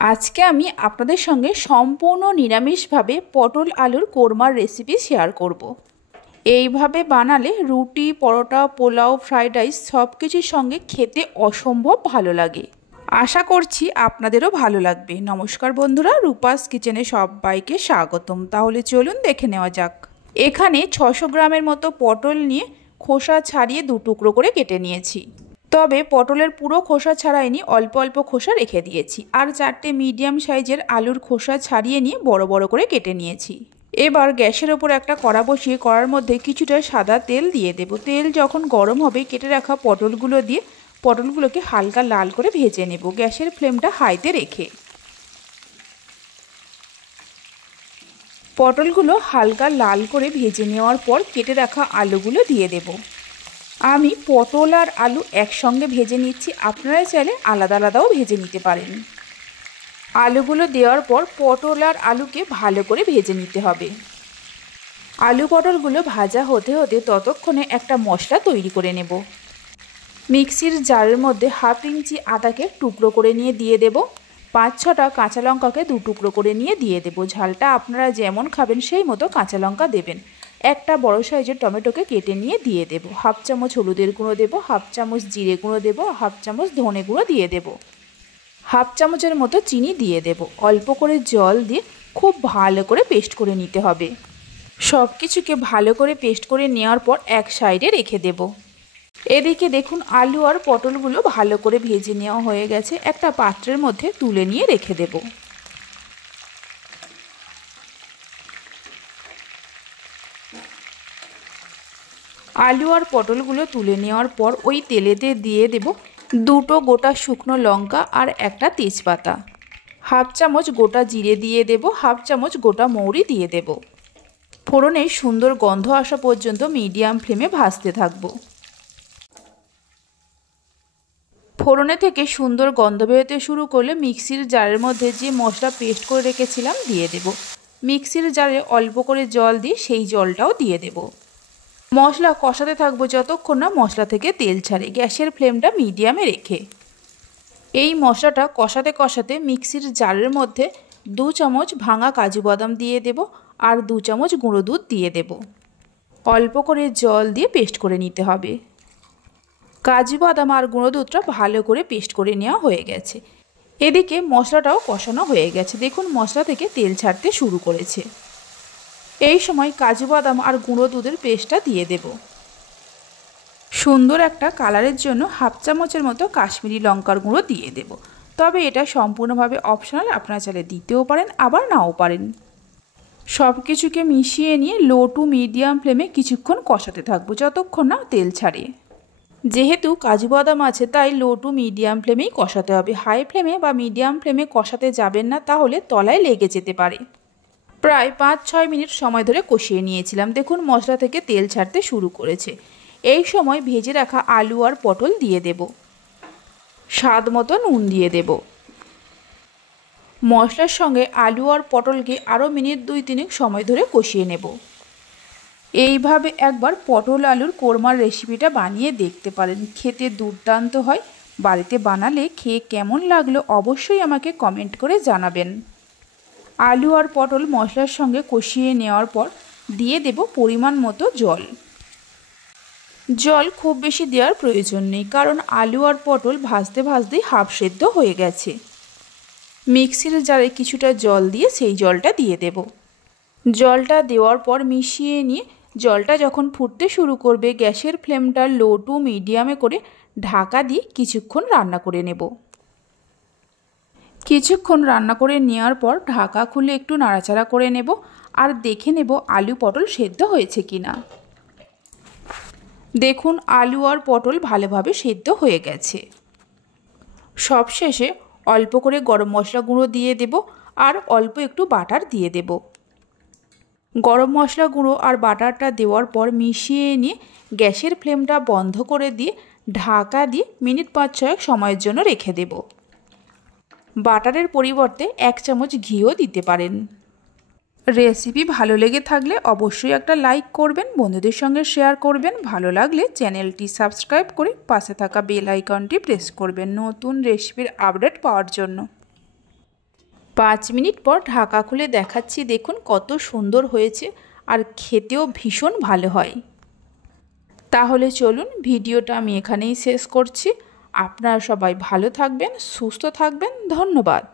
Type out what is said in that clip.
আজকে আমি আপনাদের সঙ্গে সম্পূর্ণ নিরামিষভাবে পটল আলুর কোরমার রেসিপি শেয়ার করব। এইভাবে বানালে রুটি, পরোটা, পোলাও, ফ্রাইড রাইস সব কিছুর সঙ্গে খেতে অসম্ভব ভালো লাগে। আশা করছি আপনাদেরও ভালো লাগবে। নমস্কার বন্ধুরা, রূপাস কিচেনে সবাইকে স্বাগতম। তাহলে চলুন দেখে নেওয়া যাক। এখানে 600 গ্রামের মতো পটল নিয়ে খোসা ছাড়িয়ে 2 টুকরো করে কেটে নিয়েছি। তবে পটলের পুরো খোসা ছাড়াইনি, অল্প অল্প খোসা রেখে দিয়েছি। আর 4টে মিডিয়াম সাইজের আলুর খোসা ছাড়িয়ে নিয়ে বড় বড় করে কেটে নিয়েছি। এবার গ্যাসের ওপর একটা কড়া বসিয়ে কড়ার মধ্যে কিছুটা সাদা তেল দিয়ে দেব। তেল যখন গরম হবে কেটে রাখা পটলগুলো দিয়ে পটলগুলোকে হালকা লাল করে ভেজে নেব, গ্যাসের ফ্লেমটা হাইতে রেখে। পটলগুলো হালকা লাল করে ভেজে নেওয়ার পর কেটে রাখা আলুগুলো দিয়ে দেব। আমি পটল আর আলু একসঙ্গে ভেজে নিচ্ছি, আপনারা চাইলে আলাদা আলাদাও ভেজে নিতে পারেন। আলুগুলো দেওয়ার পর পটল আর আলুকে ভালো করে ভেজে নিতে হবে। আলু পটলগুলো ভাজা হতে হতে ততক্ষণে একটা মশলা তৈরি করে নেব। মিক্সির জারের মধ্যে 1/2 ইঞ্চি আদাকে টুকরো করে নিয়ে দিয়ে দেব। 5-6টা কাঁচা লঙ্কাকে 2 টুকরো করে নিয়ে দিয়ে দেব। ঝালটা আপনারা যেমন খাবেন সেই মতো কাঁচা লঙ্কা দেবেন। একটা বড় সাইজের টমেটোকে কেটে নিয়ে দিয়ে দেব। 1/2 চামচ হলুদের গুঁড়ো দেব, 1/2 চামচ জিরে গুঁড়ো দেব, 1/2 চামচ ধনে গুঁড়ো দিয়ে দেব। 1/2 চামচের মতো চিনি দিয়ে দেব। অল্প করে জল দিয়ে খুব ভালো করে পেস্ট করে নিতে হবে। সব কিছুকে ভালো করে পেস্ট করে নেওয়ার পর এক সাইডে রেখে দেব। এদিকে দেখুন আলু আর পটলগুলো ভালো করে ভেজে নেওয়া হয়ে গেছে। একটা পাত্রের মধ্যে তুলে নিয়ে রেখে দেব। আলু আর পটলগুলো তুলে নেওয়ার পর ওই তেলেতে দিয়ে দেব 2টো গোটা শুকনো লঙ্কা আর একটা তেজপাতা। 1/2 চামচ গোটা জিরে দিয়ে দেব, 1/2 চামচ গোটা মৌরি দিয়ে দেব। ফোড়নে সুন্দর গন্ধ আসা পর্যন্ত মিডিয়াম ফ্লেমে ভাজতে থাকব। ফোড়নে থেকে সুন্দর গন্ধ বেরোতে শুরু করলে মিক্সির জারের মধ্যে যে মশলা পেস্ট করে রেখেছিলাম দিয়ে দেব। মিক্সির জারে অল্প করে জল দিয়ে সেই জলটাও দিয়ে দেব। মশলা কষাতে থাকবো যতক্ষণ না মশলা থেকে তেল ছাড়ে, গ্যাসের ফ্লেমটা মিডিয়ামে রেখে। এই মশলাটা কষাতে কষাতে মিক্সির জারের মধ্যে 2 চামচ ভাঙা কাজু বাদাম দিয়ে দেব আর 2 চামচ গুঁড়ো দুধ দিয়ে দেব। অল্প করে জল দিয়ে পেস্ট করে নিতে হবে। কাজু বাদাম আর গুঁড়ো দুধটা ভালো করে পেস্ট করে নেওয়া হয়ে গেছে। এদিকে মশলাটাও কষানো হয়ে গেছে। দেখুন মশলা থেকে তেল ছাড়তে শুরু করেছে। এই সময় কাজু বাদাম আর গুঁড়ো দুধের পেস্টটা দিয়ে দেব। সুন্দর একটা কালারের জন্য 1/2 চামচের মতো কাশ্মীরি লঙ্কার গুঁড়ো দিয়ে দেব। তবে এটা সম্পূর্ণভাবে অপশনাল, আপনারা চাইলে দিতেও পারেন আবার নাও পারেন। সব কিছুকে মিশিয়ে নিয়ে লো টু মিডিয়াম ফ্লেমে কিছুক্ষণ কষাতে থাকবো যতক্ষণ না তেল ছাড়ে। যেহেতু কাজু বাদাম আছে তাই লো টু মিডিয়াম ফ্লেমেই কষাতে হবে। হাই ফ্লেমে বা মিডিয়াম ফ্লেমে কষাতে যাবেন না, তাহলে তলায় লেগে যেতে পারে। প্রায় 5-6 মিনিট সময় ধরে কষিয়ে নিয়েছিলাম। দেখুন মশলা থেকে তেল ছাড়তে শুরু করেছে। এই সময় ভেজে রাখা আলু আর পটল দিয়ে দেব। স্বাদ মতো নুন দিয়ে দেব। মশলার সঙ্গে আলু আর পটলকে আরও মিনিট 2-3 সময় ধরে কষিয়ে নেব। এইভাবে একবার পটল আলুর কোরমার রেসিপিটা বানিয়ে দেখতে পারেন, খেতে দুর্দান্ত হয়। বাড়িতে বানালে খেয়ে কেমন লাগলো অবশ্যই আমাকে কমেন্ট করে জানাবেন। আলু আর পটল মশলার সঙ্গে কষিয়ে নেওয়ার পর দিয়ে দেব পরিমাণ মতো জল। জল খুব বেশি দেওয়ার প্রয়োজন নেই, কারণ আলু আর পটল ভাজতে ভাজতেই হাফ সেদ্ধ হয়ে গেছে। মিক্সির জারে কিছুটা জল দিয়ে সেই জলটা দিয়ে দেব। জলটা দেওয়ার পর মিশিয়ে নিয়ে জলটা যখন ফুটতে শুরু করবে গ্যাসের ফ্লেমটা লো টু মিডিয়ামে করে ঢাকা দিয়ে কিছুক্ষণ রান্না করে নেব। কিছুক্ষণ রান্না করে নেওয়ার পর ঢাকা খুলে একটু নাড়াচাড়া করে নেব আর দেখে নেব আলু পটল সেদ্ধ হয়েছে কিনা। দেখুন আলু আর পটল ভালোভাবে সেদ্ধ হয়ে গেছে। সবশেষে অল্প করে গরম মশলা গুঁড়ো দিয়ে দেব আর অল্প একটু বাটার দিয়ে দেব। গরম মশলা গুঁড়ো আর বাটারটা দেওয়ার পর মিশিয়ে নিয়ে গ্যাসের ফ্লেমটা বন্ধ করে দিয়ে ঢাকা দিয়ে মিনিট 5-6 সময়ের জন্য রেখে দেব। বাটারের পরিবর্তে 1 চামচ ঘিও দিতে পারেন। রেসিপি ভালো লেগে থাকলে অবশ্যই একটা লাইক করবেন, বন্ধুদের সঙ্গে শেয়ার করবেন। ভালো লাগলে চ্যানেলটি সাবস্ক্রাইব করে পাশে থাকা বেল আইকনটি প্রেস করবেন নতুন রেসিপির আপডেট পাওয়ার জন্য। 5 মিনিট পর ঢাকা খুলে দেখাচ্ছি, দেখুন কত সুন্দর হয়েছে আর খেতেও ভীষণ ভালো হয়। তাহলে চলুন ভিডিওটা আমি এখানেই শেষ করছি। আপনারা সবাই ভালো থাকবেন, সুস্থ থাকবেন। ধন্যবাদ।